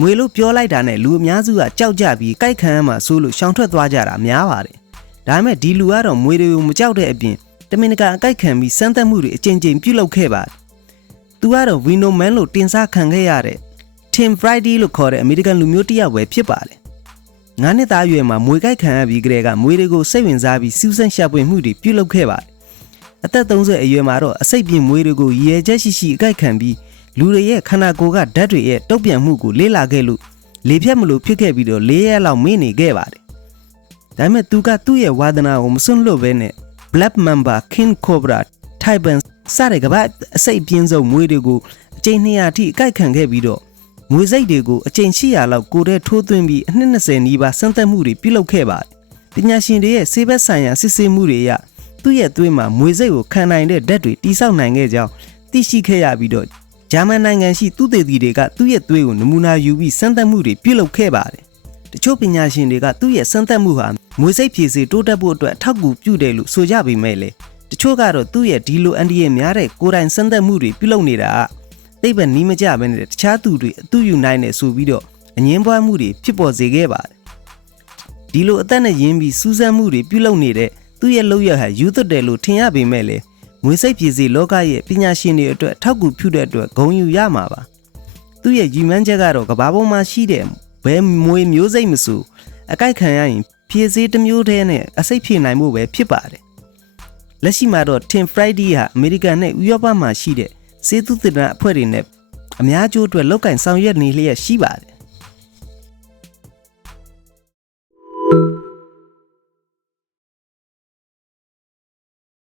မွေလို့ပြောလိုက်တာနဲ့လူအများစုကကြောက်ကြပြီးကြိုက်ခံရမှာဆိုလို့ရှောင်ထွက်သွားကြတာများပါတယ်ဒါပေမဲ့ဒီလူကတော့မွေတွေကိုမကြောက်တဲ့အပြင်တမင်တကာအကြိုက်ခံပြီးစမ်းသပ်မှုတွေအကြိမ်ကြိမ်ပြုလုပ်ခဲ့ပါတယ်သူကတော့ Vino Man လို့တင်စားခံခဲ့ရတဲ့ Tim Friday လို့ခေါ်တဲ့အမေရိကန်လူမျိုးတစ်ယောက်ပဲဖြစ်ပါတယ်9နှစ်သားအရွယ်မှာမွေကြိုက်ခံရပြီးကတည်းကမွေတွေကိုစိတ်ဝင်စားပြီးစူးစမ်းရှာဖွေမှုတွေပြုလုပ်ခဲ့ပါတယ်အသက်30အရွယ်မှာတော့အစိတ်ပြင်းမွေတွေကိုရည်ရွယ်ချက်ရှိရှိအကြိုက်ခံပြီးလူတွေရဲ့ခန္ဓာကိုယ်ကဓာတ်တွေရဲ့တုတ်ပြန်မှုကိုလေ့လာခဲ့လို့လေဖြတ်မလို့ဖြစ်ခဲ့ပြီးတော့4ရက်လောက်မေ့နေခဲ့ပါတယ်ဒါပေမဲ့သူကသူ့ရဲ့ဝါသနာကိုမစွန့်လွတ်ဘဲနဲ့ Black Mamba, King Cobra, Taipan စတဲ့ကမ္ဘာအစိတ်ပြင်းဆုံးမွေတွေကိုအကြိမ်200ထိအကြိုက်ခံခဲ့ပြီးတော့မွေစိတ်တွေကိုအကြိမ်800လောက်ကိုယ်ထဲထိုးသွင်းပြီးအနှစ်20နီးပါးစမ်းသပ်မှုတွေပြုလုပ်ခဲ့ပါတယ်ပညာရှင်တွေရဲ့ဆေးဘက်ဆိုင်ရာစစ်ဆေးမှုတွေအရသူ့ရဲ့သွေးမှာမွေစိတ်ကိုခံနိုင်တဲ့ဓာတ်တွေတိစောက်နိုင်ခဲ့ကြောင်းသိရှိခဲ့ရပြီးတော့ဂျာမန်နိုင်ငံရှိသုတေသီတွေကသူ့ရဲ့သွေးကိုနမူနာယူပြီးစမ်းသပ်မှုတွေပြုလုပ်ခဲ့ပါတယ်တချို့ပညာရှင်တွေကသူ့ရဲ့စမ်းသပ်မှုဟာမွေစိတ်ဖြည့်စေတိုးတက်ဖို့အတွက်အထောက်အကူပြုတယ်လို့ဆိုကြပေမဲ့လေတချို့ကတော့သူ့ရဲ့ဒီလိုအန်ဒီရဲ့များတဲ့ကိုယ်တိုင်စမ်းသပ်မှုတွေပြုလုပ်နေတာကသိပ္ပံနီးမကြဘဲနဲ့တခြားသူတွေအတူယူနိုင်တယ်ဆိုပြီးတော့အငင်းပွားမှုတွေဖြစ်ပေါ်စေခဲ့ပါတယ်ဒီလိုအသက်နဲ့ရင်းပြီးစူးစမ်းမှုတွေပြုလုပ်နေတဲ့သူ့ရဲ့လုပ်ရဟာယူသွတ်တယ်လို့ထင်ရပေမဲ့လေမွေစိတ်ဖြည့်စေလောကရဲ့ပညာရှင်တွေအတွက်အထောက်အကူပြုတဲ့အတွက်ဂုဏ်ယူရမှာပါသူ့ရဲ့ရည်မှန်းချက်ကတော့ကမ္ဘာပေါ်မှာရှိတဲ့ဘယ်မွေမျိုးစိတ်မဆိုအကြိုက်ခံရရင်ဖြည့်စေတစ်မျိုးတည်းနဲ့အစိတ်ဖြည့်နိုင်ဖို့ပဲဖြစ်ပါတယ်လက်ရှိမှာတော့ Tim Friday ဟာအမေရိကန်နဲ့ဥရောပမှာရှိတဲ့စေတုသနအဖွဲ့တွေနဲ့အများကျိုးအတွက်လောက်ကင်ဆောင်ရွက်နေလျက်ရှိပါတယ်